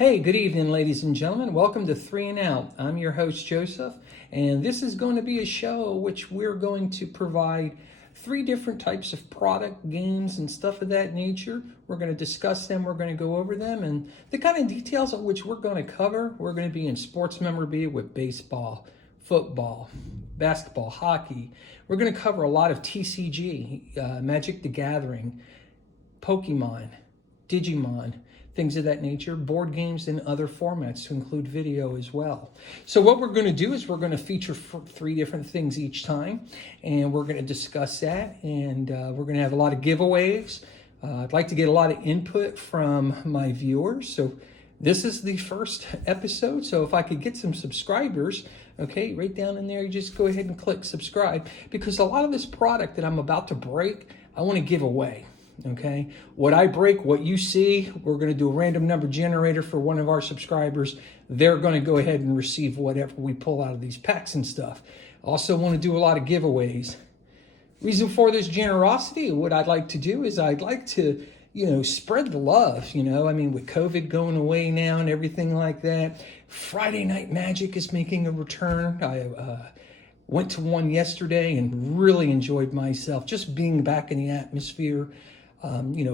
Hey, good evening, ladies and gentlemen. Welcome to Three and Out. I'm your host, Joseph, and this is going to be a show which we're going to provide three different types of product, games, and stuff of that nature. We're going to discuss them, we're going to go over them, and the kind of details of which we're going to cover. We're going to be in sports memorabilia with baseball, football, basketball, hockey. We're going to cover a lot of TCG, Magic the Gathering, Pokemon, Digimon, things of that nature, board games and other formats to include video as well. So what we're going to do is we're going to feature three different things each time, and we're going to discuss that, and we're going to have a lot of giveaways. I'd like to get a lot of input from my viewers. So this is the first episode, so if I could get some subscribers, okay, right down in there, you just go ahead and click subscribe, because a lot of this product that I'm about to break, I want to give away. Okay, what I break, what you see, we're going to do a random number generator for one of our subscribers. They're going to go ahead and receive whatever we pull out of these packs and stuff. Also want to do a lot of giveaways. Reason for this generosity, what I'd like to do is I'd like to, spread the love, I mean, with COVID going away now and everything like that. Friday Night Magic is making a return. I went to one yesterday and really enjoyed myself, just being back in the atmosphere.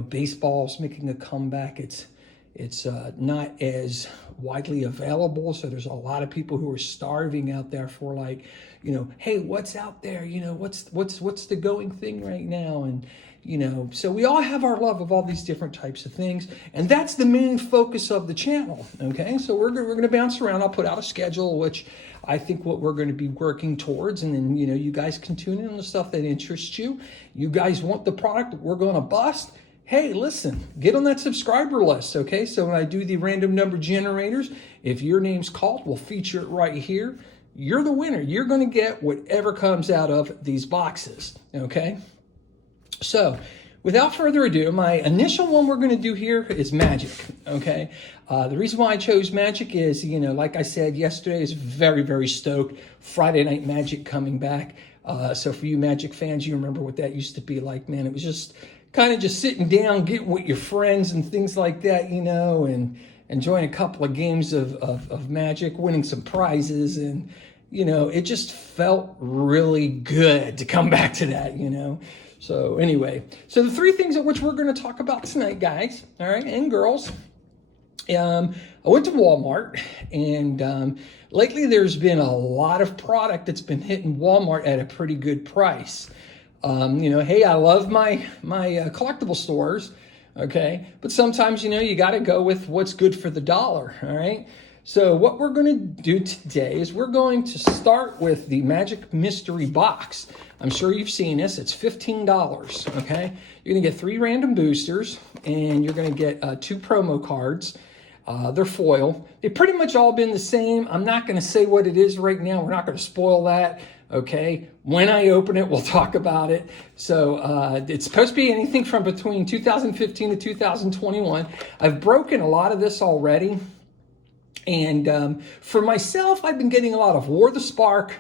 Baseball's making a comeback. It's not as widely available, so there's a lot of people who are starving out there for hey, what's out there? What's the going thing right now? And so we all have our love of all these different types of things, and that's the main focus of the channel. Okay, so we're going to bounce around. I'll put out a schedule, which I think what we're going to be working towards, and then you guys can tune in on the stuff that interests you. You guys want the product that we're going to bust? Hey, listen, get on that subscriber list. Okay, so when I do the random number generators, if your name's called, we'll feature it right here. You're the winner. You're going to get whatever comes out of these boxes. Okay. So, without further ado, my initial one we're going to do here is Magic, okay? The reason why I chose Magic is, like I said yesterday, is very, very stoked. Friday Night Magic coming back. So for you Magic fans, you remember what that used to be like, man. It was just kind of just sitting down, getting with your friends and things like that, and enjoying a couple of games of Magic, winning some prizes, and, it just felt really good to come back to that, So anyway, so the three things at which we're going to talk about tonight, guys, all right, and girls. I went to Walmart, and lately there's been a lot of product that's been hitting Walmart at a pretty good price. Hey, I love my collectible stores, okay, but sometimes, you got to go with what's good for the dollar, all right? So what we're going to do today is we're going to start with the Magic Mystery Box. I'm sure you've seen this. It's $15, okay? You're going to get 3 random boosters, and you're going to get 2 promo cards. They're foil. They've pretty much all been the same. I'm not going to say what it is right now. We're not going to spoil that, okay? When I open it, we'll talk about it. So it's supposed to be anything from between 2015 to 2021. I've broken a lot of this already. And for myself, I've been getting a lot of War the Spark,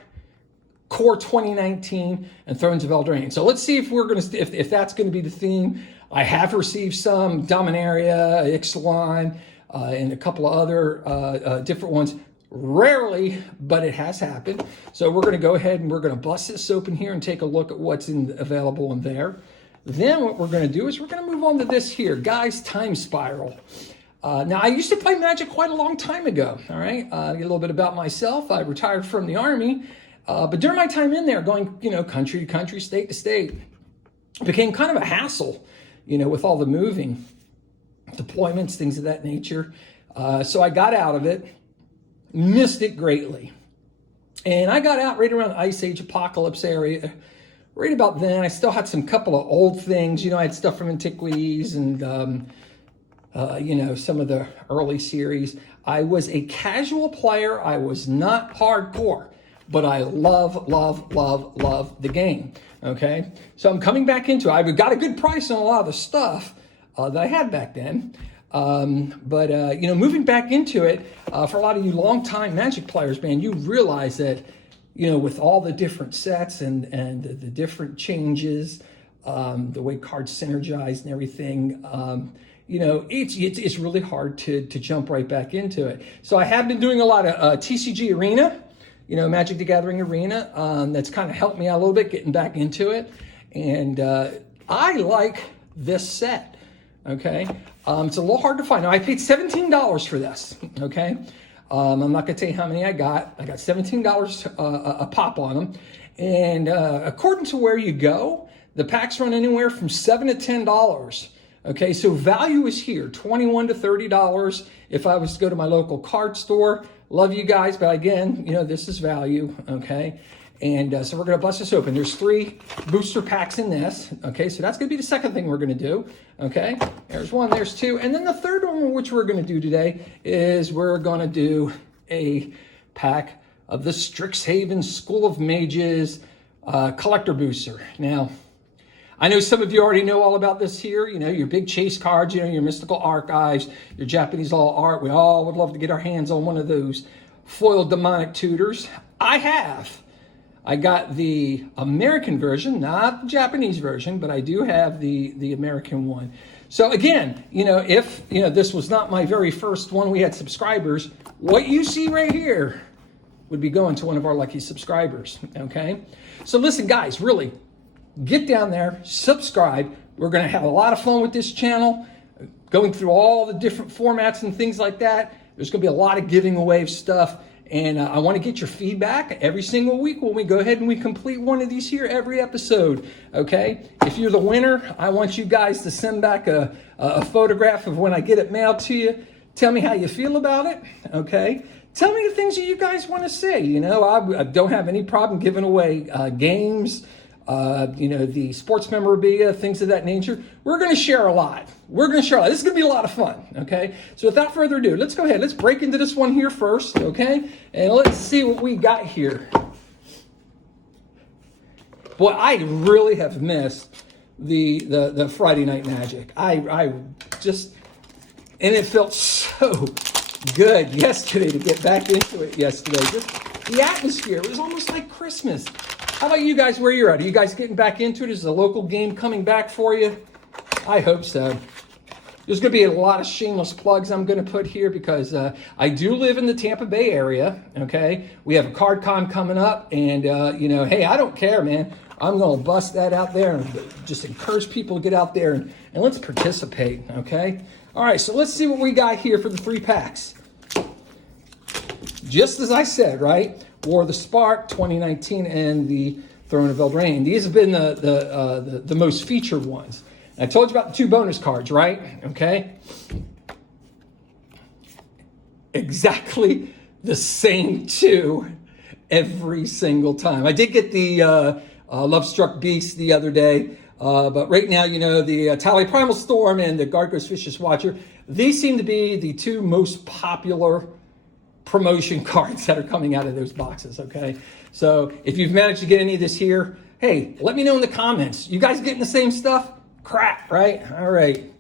Core 2019, and Thrones of Eldraine. So let's see if we're going to if that's going to be the theme. I have received some Dominaria, Ixalan, and a couple of other different ones. Rarely, but it has happened. So we're going to go ahead and we're going to bust this open here and take a look at what's available in there. Then what we're going to do is we're going to move on to this here, guys, Time Spiral. Now, I used to play Magic quite a long time ago, all right? A little bit about myself. I retired from the Army, but during my time in there, going, country to country, state to state, it became kind of a hassle, with all the moving, deployments, things of that nature. So I got out of it, missed it greatly. And I got out right around the Ice Age Apocalypse area. Right about then, I still had some couple of old things. I had stuff from Antiquities and... some of the early series. I was a casual player. I was not hardcore, but I love the game. Okay. So I'm coming back into it. I got a good price on a lot of the stuff that I had back then. But moving back into it, for a lot of you longtime Magic players, man, you realize that, with all the different sets and the different changes, the way cards synergize and everything, it's really hard to jump right back into it. So I have been doing a lot of TCG Arena, Magic the Gathering Arena. That's kind of helped me out a little bit getting back into it. And I like this set, okay? It's a little hard to find. Now, I paid $17 for this, okay? I'm not going to tell you how many I got. I got $17 a pop on them. And according to where you go, the packs run anywhere from $7 to $10. Okay, so value is here, $21 to $30 if I was to go to my local card store. Love you guys, but again, this is value, okay? And so we're going to bust this open. There's 3 booster packs in this, okay? So that's going to be the second thing we're going to do, okay? There's 1, there's 2. And then the third one, which we're going to do today, is we're going to do a pack of the Strixhaven School of Mages collector booster. Now, I know some of you already know all about this here, your big chase cards, your mystical archives, your Japanese all art. We all would love to get our hands on one of those foiled demonic tutors. I got the American version, not the Japanese version, but I do have the American one. So again, if this was not my very first one, we had subscribers, what you see right here would be going to one of our lucky subscribers, okay? So listen, guys, really, get down there, subscribe. We're going to have a lot of fun with this channel, going through all the different formats and things like that. There's going to be a lot of giving away of stuff. And I want to get your feedback every single week when we go ahead and we complete one of these here every episode, okay? If you're the winner, I want you guys to send back a photograph of when I get it mailed to you. Tell me how you feel about it, okay? Tell me the things that you guys want to see. I don't have any problem giving away games, the sports memorabilia, things of that nature. We're going to share a lot. This is going to be a lot of fun, okay? So without further ado, let's go ahead. Let's break into this one here first, okay? And let's see what we got here. Boy, I really have missed the Friday Night Magic. I just, and it felt so good yesterday to get back into it yesterday. Just the atmosphere, it was almost like Christmas. How about you guys, where you're at? Are you guys getting back into it? Is the local game coming back for you? I hope so. There's going to be a lot of shameless plugs I'm going to put here because I do live in the Tampa Bay area, okay? We have a card con coming up, and, hey, I don't care, man. I'm going to bust that out there and just encourage people to get out there and let's participate, okay? All right, so let's see what we got here for the 3 packs. Just as I said, right? War of the Spark 2019 and the Throne of Eldraine. These have been the most featured ones. I told you about the 2 bonus cards, right? Okay. Exactly the same 2 every single time. I did get the Love Struck Beast the other day, but right now, the Tally Primal Storm and the Gargoyle's Vicious Watcher, these seem to be the 2 most popular promotion cards that are coming out of those boxes, okay? So if you've managed to get any of this here, hey, let me know in the comments. You guys getting the same stuff? Crap, right? All right.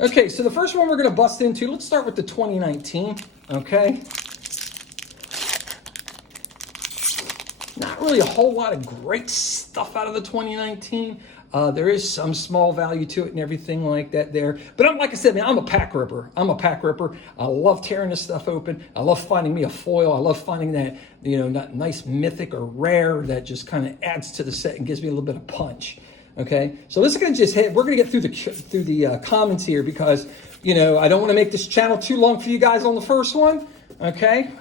Okay, so the first one we're going to bust into, let's start with the 2019, okay? Not really a whole lot of great stuff out of the 2019. There is some small value to it and everything like that there. But like I said, man, I'm a pack ripper. I love tearing this stuff open. I love finding me a foil. I love finding that, that nice mythic or rare that just kind of adds to the set and gives me a little bit of punch. Okay, so this is going to just hit. We're going to get through the comments here because, I don't want to make this channel too long for you guys on the first one. Okay,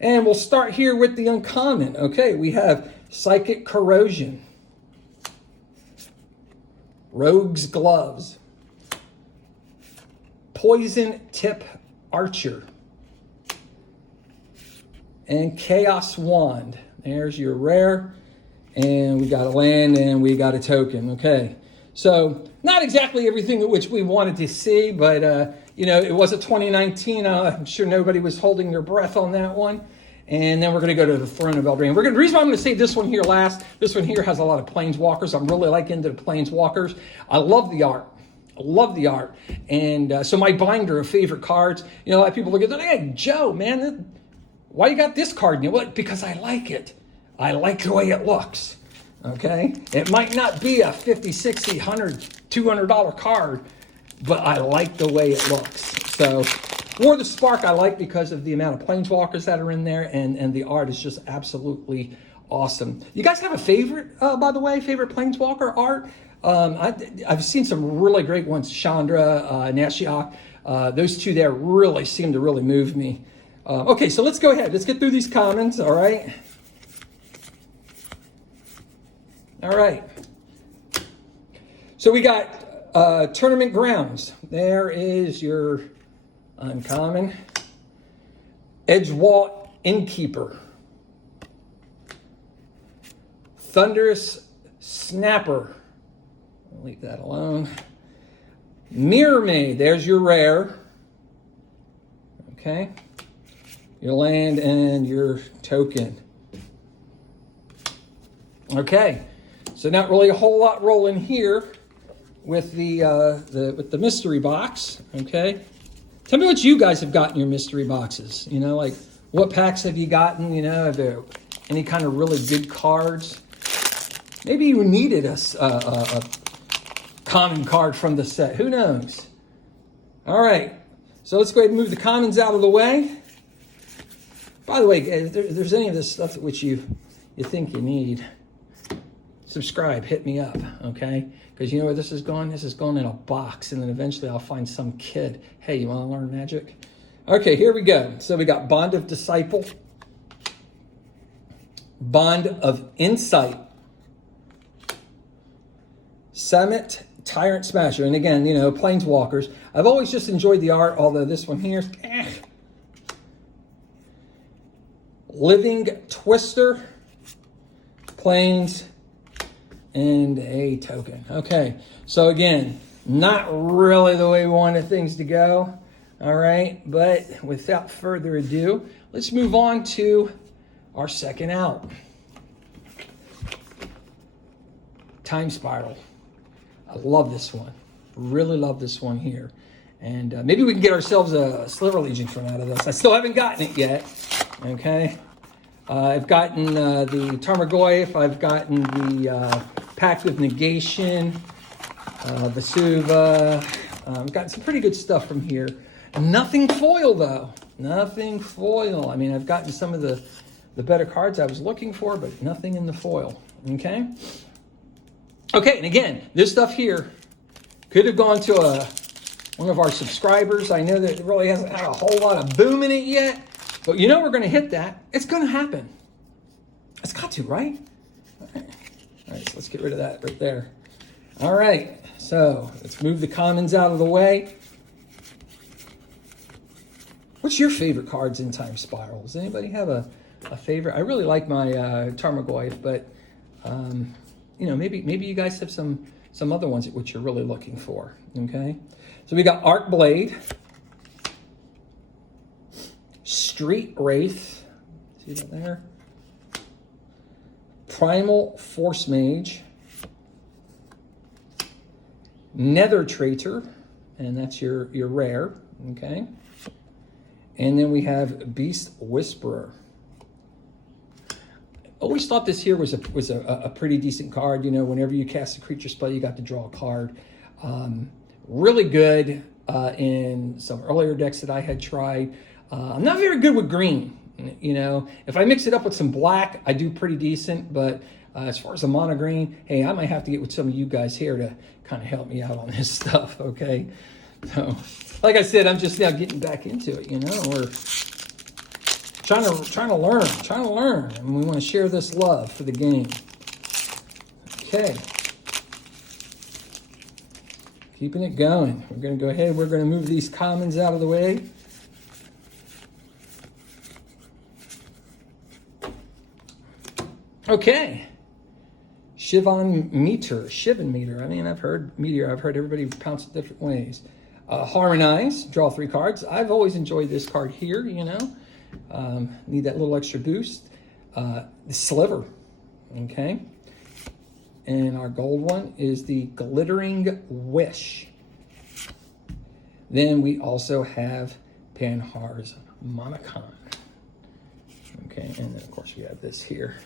and we'll start here with the uncommon. Okay, we have Psychic Corrosion, Rogue's Gloves, Poison Tip Archer, and Chaos Wand. There's your rare. And we got a land and we got a token. Okay. So not exactly everything which we wanted to see, but, it was a 2019. I'm sure nobody was holding their breath on that one. And then we're going to go to the Throne of Eldraine. The reason why I'm going to save this one here last, this one here has a lot of Planeswalkers. I'm really into the Planeswalkers. I love the art. And so my binder of favorite cards, a lot of people look at it, hey, Joe, man, why you got this card? Because I like it. I like the way it looks, okay? It might not be a $50, $60, $100, $200 card, but I like the way it looks. So War of the Spark I like because of the amount of planeswalkers that are in there, and the art is just absolutely awesome. You guys have a favorite, by the way, favorite planeswalker art? I've seen some really great ones. Chandra, Nashiok, those two there really seem to really move me. Okay, so let's go ahead. Let's get through these comments, all right? All right. So we got Tournament Grounds. There is your uncommon. Edgewalt Innkeeper. Thunderous Snapper. I'll leave that alone. Mirror Maid. There's your rare. Okay. Your land and your token. Okay. So not really a whole lot rolling here with the mystery box. Okay. Tell me what you guys have gotten in your mystery boxes. You know, like what packs have you gotten? You know, are there any kind of really good cards? Maybe you needed a common card from the set. Who knows? All right. So let's go ahead and move the commons out of the way. By the way, if there's any of this stuff which you think you need, subscribe, hit me up, okay? Because you know where this is going? This is going in a box, and then eventually I'll find some kid. Hey, you want to learn magic? Okay, here we go. So we got Bond of Disciple, Bond of Insight, Summit Tyrant Smasher. And again, you know, Planeswalkers. I've always just enjoyed the art, although this one here, Living Twister, Planes, and a token. Okay, so again, not really the way we wanted things to go. All right, but without further ado, let's move on to our second out. Time Spiral. I love this one. Really love this one here. And maybe we can get ourselves a Sliver Legion from out of this. I still haven't gotten it yet. Okay. I've gotten the Tarmogoyf. I've gotten the Pact of Negation, Vesuva. I've gotten some pretty good stuff from here. Nothing foil, though. Nothing foil. I mean, I've gotten some of the better cards I was looking for, but nothing in the foil. Okay? Okay, and again, this stuff here could have gone to one of our subscribers. I know that it really hasn't had a whole lot of boom in it yet, but you know we're going to hit that. It's going to happen. It's got to, right? All right, so let's get rid of that right there. All right, so let's move the commons out of the way. What's your favorite cards in Time Spiral? Does anybody have a favorite? I really like my Tarmogoyf, but you know, maybe you guys have some other ones which you're really looking for. Okay, so we got Arc Blade, Street Wraith. See that there? Primal Force Mage, Nether Traitor, and that's your rare. Okay. And then we have Beast Whisperer. Always thought this here was a pretty decent card. You know, whenever you cast a creature spell, you got to draw a card. Really good in some earlier decks that I had tried. I'm not very good with green. You know, if I mix it up with some black, I do pretty decent. But as far as the mono green, hey, I might have to get with some of you guys here to kind of help me out on this stuff. Okay. So, like I said, I'm just now getting back into it, you know. We're trying to learn, and we want to share this love for the game. Okay. Keeping it going. We're going to go ahead. We're going to move these commons out of the way. Okay. Shivan Meter. I mean, I've heard Meteor. I've heard everybody pronounce it different ways. Harmonize, draw 3 cards. I've always enjoyed this card here, you know. Need that little extra boost. The Sliver, okay. And our gold one is the Glittering Wish. Then we also have Panhar's Monocon. Okay, and then of course we have this here.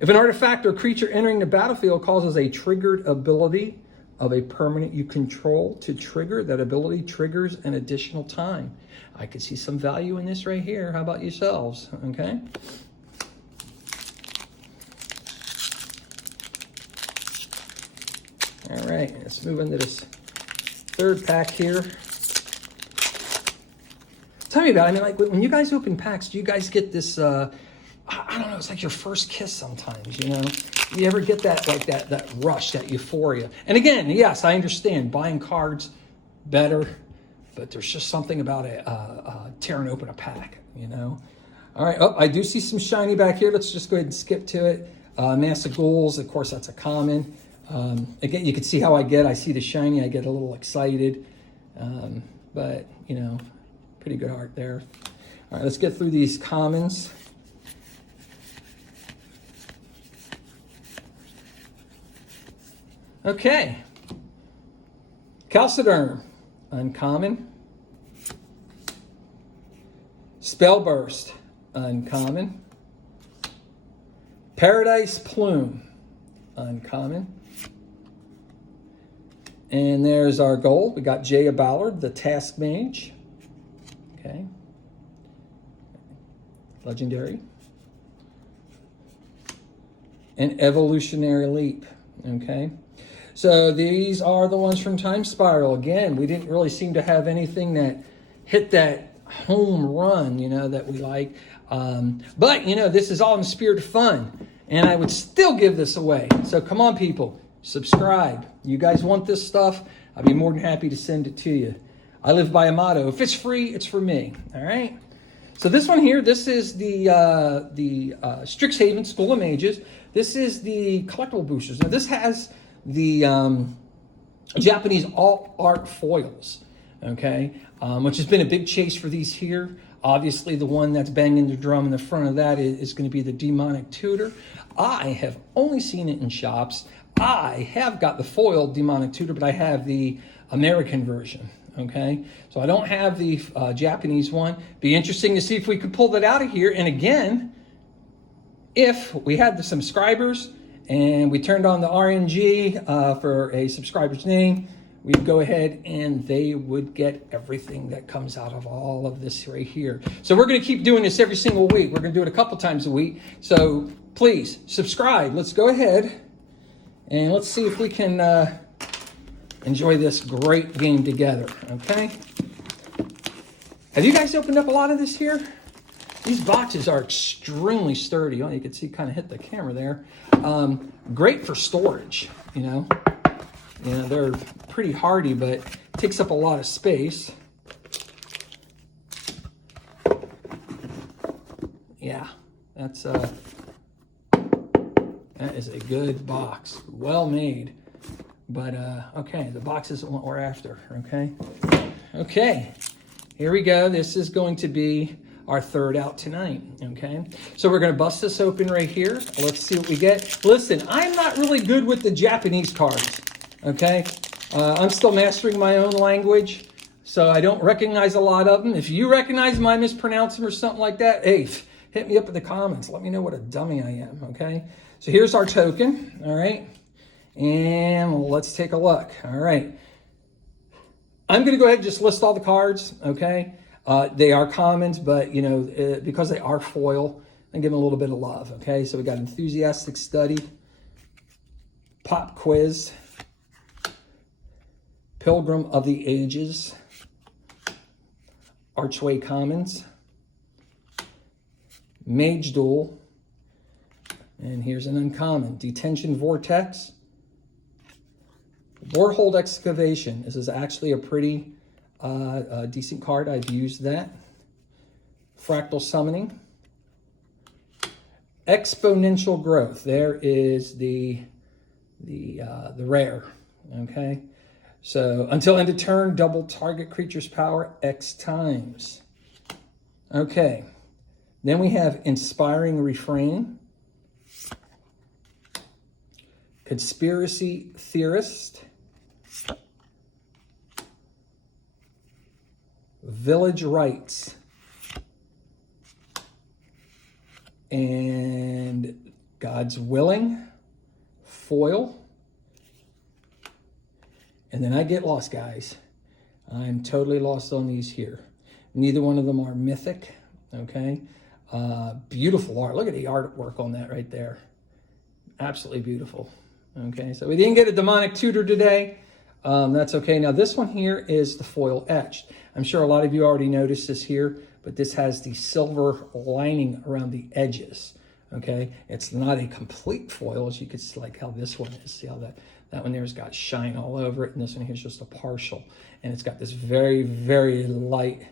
If an artifact or creature entering the battlefield causes a triggered ability, of a permanent you control to trigger. That ability triggers an additional time. I could see some value in this right here. How about yourselves? Okay. All right, let's move into this third pack here. Tell me about it. I mean, like when you guys open packs, do you guys get this, I don't know, it's like your first kiss sometimes, you know? You ever get that, like that rush, that euphoria? And again, yes, I understand buying cards better, but there's just something about tearing open a pack, you know? All right, oh, I do see some shiny back here. Let's just go ahead and skip to it. Mass of Ghouls, of course, that's a common. Again, you can see how I see the shiny, I get a little excited. But, you know, pretty good art there. All right, let's get through these commons. Okay. Calciderm, uncommon. Spellburst, uncommon. Paradise Plume, uncommon. And there's our gold. We got Jaya Ballard, the Task Mage. Okay. Legendary. And Evolutionary Leap. Okay. So these are the ones from Time Spiral. Again, we didn't really seem to have anything that hit that home run, you know, that we like. But, you know, this is all in the spirit of fun. And I would still give this away. So come on, people. Subscribe. You guys want this stuff? I'd be more than happy to send it to you. I live by a motto. If it's free, it's for me. All right? So this one here, this is the Strixhaven School of Mages. This is the collectible boosters. Now, this has the Japanese alt art foils, okay, which has been a big chase for these here. Obviously, the one that's banging the drum in the front of that is going to be the Demonic Tutor. I have only seen it in shops. I have got the foiled Demonic Tutor, but I have the American version, okay? So I don't have the Japanese one. Be interesting to see if we could pull that out of here. And again, if we had the subscribers and we turned on the RNG for a subscriber's name, we'd go ahead and they would get everything that comes out of all of this right here. So we're going to keep doing this every single week. We're going to do it a couple times a week. So please subscribe. Let's go ahead and let's see if we can enjoy this great game together, okay? Have you guys opened up a lot of this here? These boxes are extremely sturdy. Oh, you can see kind of hit the camera there. Great for storage, you know. You know, they're pretty hardy, but it takes up a lot of space. Yeah, that is a good box. Well made. But, okay, the box isn't what we're after, okay? Okay, here we go. This is going to be our third out tonight, okay? So we're going to bust this open right here. Let's see what we get. Listen, I'm not really good with the Japanese cards, okay? I'm still mastering my own language, so I don't recognize a lot of them. If you recognize them, I mispronounce them or something like that, hey, hit me up in the comments. Let me know what a dummy I am, okay? So here's our token, all right? And let's take a look, all right? I'm going to go ahead and just list all the cards, okay? They are commons, but, you know, because they are foil, I give them a little bit of love, okay? So we got Enthusiastic Study, Pop Quiz, Pilgrim of the Ages, Archway Commons, Mage Duel, and here's an uncommon, Detention Vortex, Warhold Excavation. This is actually a pretty decent card. I've used that. Fractal Summoning. Exponential Growth. There is the rare. Okay. So until end of turn, double target creature's power X times. Okay. Then we have Inspiring Refrain. Conspiracy Theorist. Village Rites, and God's Willing, foil, And then I get lost, guys. I'm totally lost on these here. Neither one of them are mythic, okay? Beautiful art. Look at the artwork on that right there. Absolutely beautiful. Okay, so we didn't get a demonic tutor today. That's okay. Now this one here is the foil etched. I'm sure a lot of you already noticed this here, but this has the silver lining around the edges. Okay, it's not a complete foil, as you can see, like how this one is. See how that one there's got shine all over it, and this one here's just a partial, and it's got this very, very light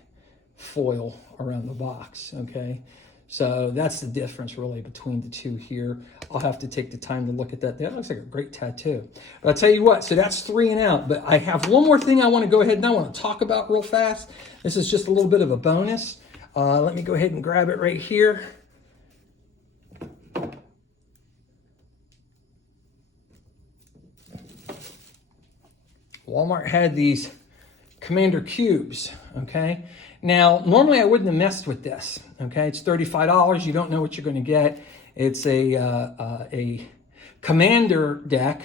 foil around the box. Okay, so that's the difference really between the two here. I'll have to take the time to look at that. That looks like a great tattoo. But I'll tell you what, so that's 3 and out. But I have one more thing I want to go ahead and I want to talk about real fast. This is just a little bit of a bonus. Let me go ahead and grab it right here. Walmart had these Commander cubes, okay? Now, normally I wouldn't have messed with this, okay? It's $35. You don't know what you're going to get. It's a Commander deck,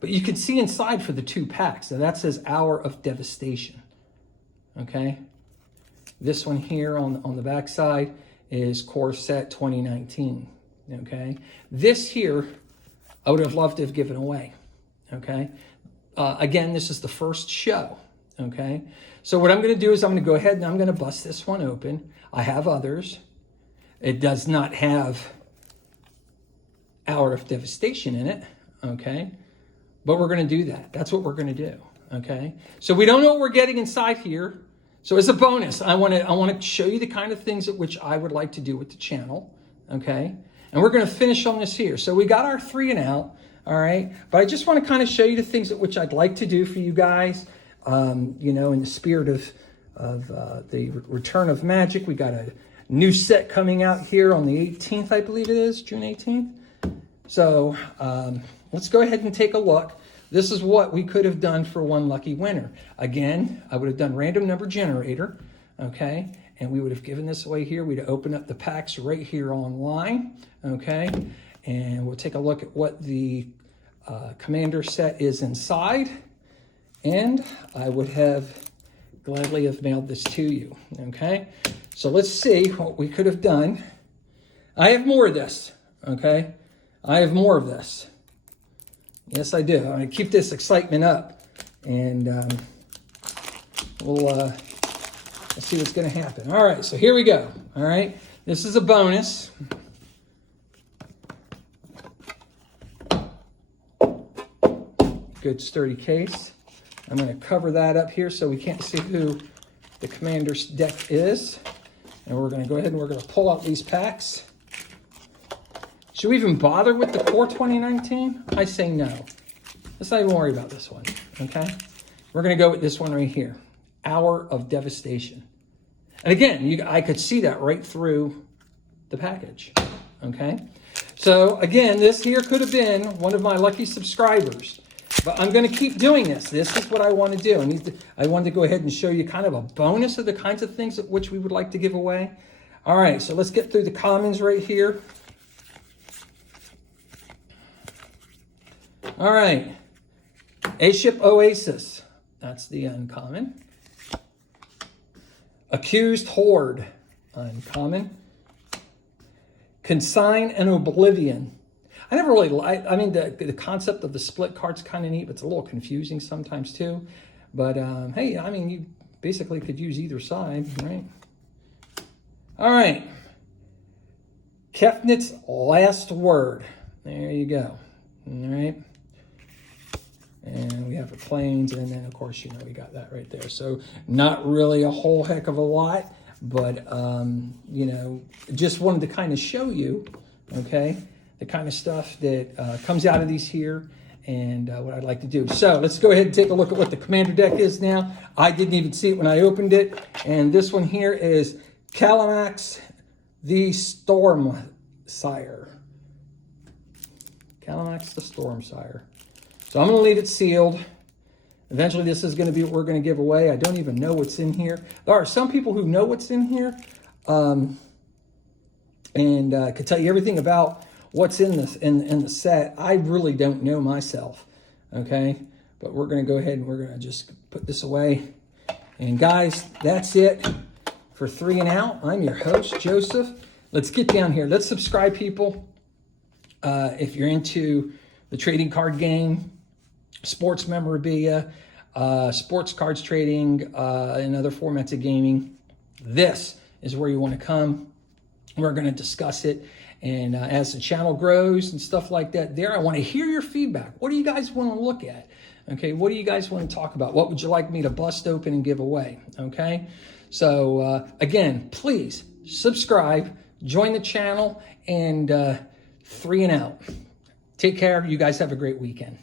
but you can see inside for the 2 packs. Now, that says Hour of Devastation, okay? This one here on the back side is Core Set 2019, okay? This here, I would have loved to have given away, okay? Again, this is the first show, okay? So what I'm going to do is I'm going to go ahead and I'm going to bust this one open. I have others. It does not have Hour of Devastation in it, okay? But we're going to do that. That's what we're going to do, okay? So we don't know what we're getting inside here. So as a bonus, I want to show you the kind of things at which I would like to do with the channel, okay? And we're going to finish on this here. So we got our 3 and out. All right, but I just want to kind of show you the things at which I'd like to do for you guys. You know, in the spirit of the return of Magic, we got a new set coming out here on the 18th, I believe it is, June 18th. So let's go ahead and take a look. This is what we could have done for one lucky winner. Again, I would have done random number generator, okay? And we would have given this away here. We'd open up the packs right here online, okay? And we'll take a look at what the Commander set is inside. And I would have gladly have mailed this to you, okay? So let's see what we could have done. I have more of this, okay? I have more of this. Yes, I do. I'm going to keep this excitement up. And we'll see what's going to happen. All right, so here we go. All right, this is a bonus. Good sturdy case. I'm going to cover that up here so we can't see who the Commander's deck is. And we're going to go ahead and we're going to pull out these packs. Should we even bother with the Core 2019? I say no. Let's not even worry about this one, okay? We're going to go with this one right here, Hour of Devastation. And again, I could see that right through the package, okay? So again, this here could have been one of my lucky subscribers. But I'm going to keep doing this. This is what I want to do. I wanted to go ahead and show you kind of a bonus of the kinds of things at which we would like to give away. All right, so let's get through the commons right here. All right, A-Ship Oasis. That's the uncommon. Accused Horde. Uncommon. Consign and Oblivion. I never really liked, I mean, the concept of the split card's kind of neat, but it's a little confusing sometimes too. But, hey, I mean, you basically could use either side, right? All right. Kefnit's Last Word. There you go. All right. And we have the planes, and then, of course, you know, we got that right there. So not really a whole heck of a lot, but, you know, just wanted to kind of show you, okay, the kind of stuff that comes out of these here and what I'd like to do. So let's go ahead and take a look at what the Commander deck is now. I didn't even see it when I opened it. And this one here is Calamax the Stormsire. Calamax the Stormsire. So I'm going to leave it sealed. Eventually this is going to be what we're going to give away. I don't even know what's in here. There are some people who know what's in here and could tell you everything about what's in this in the set. I really don't know myself, okay? but we're going to go ahead and we're going to just put this away. And guys, that's it for 3 and Out. I'm your host, Joseph. Let's get down here. Let's subscribe, people. If you're into the trading card game, sports memorabilia, sports cards trading, and other formats of gaming, this is where you want to come. We're going to discuss it. And as the channel grows and stuff like that, I want to hear your feedback. What do you guys want to look at? Okay, what do you guys want to talk about? What would you like me to bust open and give away? Okay, so again, please subscribe, join the channel, and 3 and Out. Take care. You guys have a great weekend.